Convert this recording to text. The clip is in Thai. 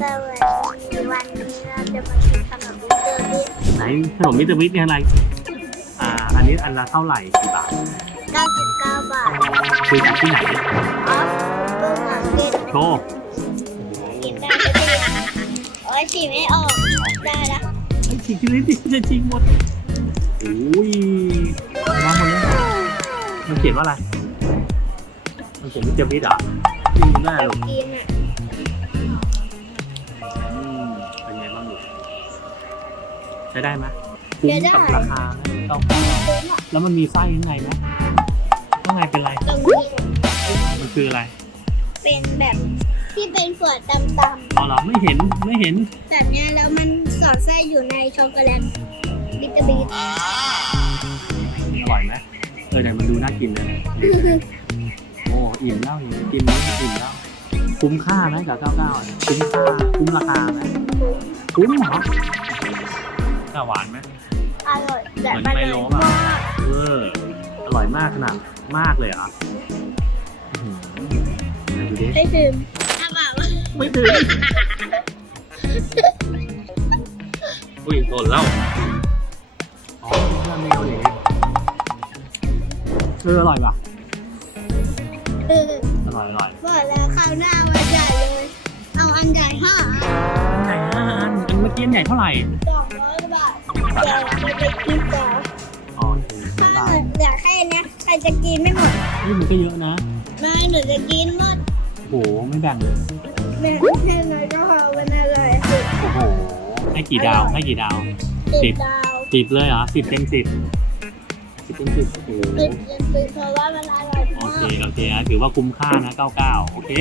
แต่วันนี้วันนี้เราจะมากินขนมวิเตอร์บิสไหนขนมมิสเตอร์วิทเนี่ยอะไร อ่า อันนี้อันละเท่าไหร่กี่บาท99 บาทคือจากที่ไหนออฟเบอร์มาร์เก็ตโชว์กินได้ก็ดีโอ้ยฉี่ไม่ออกได้ละไอ้ฉีกที่ลิ้นจะฉีกหมดโอ้ยน้ำหมดเลยมันเขียนว่าอะไร มันเขียนมิสเตอร์วิทเหรอกินได้ไปหรอกินอะ ใช้ได้ไหมคุ้มกับราคาไหมเก้าเก้าแล้วมันมีไส้ข้างในไหมข้างในเป็นอะไร ตรงนี้มันคืออะไรเป็นแบบที่เป็นฝวดตำอ๋อเหรอไม่เห็นไม่เห็น ๆแบบเนี้ยแล้วมันสอดไส้อยู่ในช็อกโกแลตบิตเตอร์บีทอร่อยไหมเออแต่มันดูน่ากินเลยนะโอ้อิ่มแล้วอิ่มกินนี้อิ่มแล้วคุ้มค่าไหมกับเก้าเก้าคุ้มค่าคุ้มราคาไหมคุ้มเหรอ แต่หวานไหม อร่อยแบบเหมือนไมโลป่ะมากเอออร่อยมากขนาดมากเลยเหรออื้อหือไหนดูดิไอ้ถึงถ้าแบบว่าไม่ถึงอุ้ยโดนแล้วอ๋อเชื่อไม่เอาอย่างนี้เอออร่อยป่ะเอออร่อยอร่อย บอกแล้วคราวหน้าวันใหญ่เลย เอาอันใหญ่ห้า มื่อกี้อันใหญ่เท่าไหร่สองร้อยบาทเดี๋ยวเราไปกินต่ออ๋อถ้าเหทลือเหลือแค่เนี้ยใครจะกินไม่หมดนี่มันก็เยอะนะไม่หนูจะกินหมดโอ้โหไม่แบ่งเลยแม่แค่น้อยก็พอวันอะไรสุดโอ้โหให้กี่ดาวให้กี่ดาวสิบดาวสิบเลยเหรอสิบเต็มสิบสิบเต็มสิบโอ้โหสิบเต็มสิบเพราะว่ามันอร่อยโอมาเคโอเคนะถือว่าคุ้มค่านะ99โอเค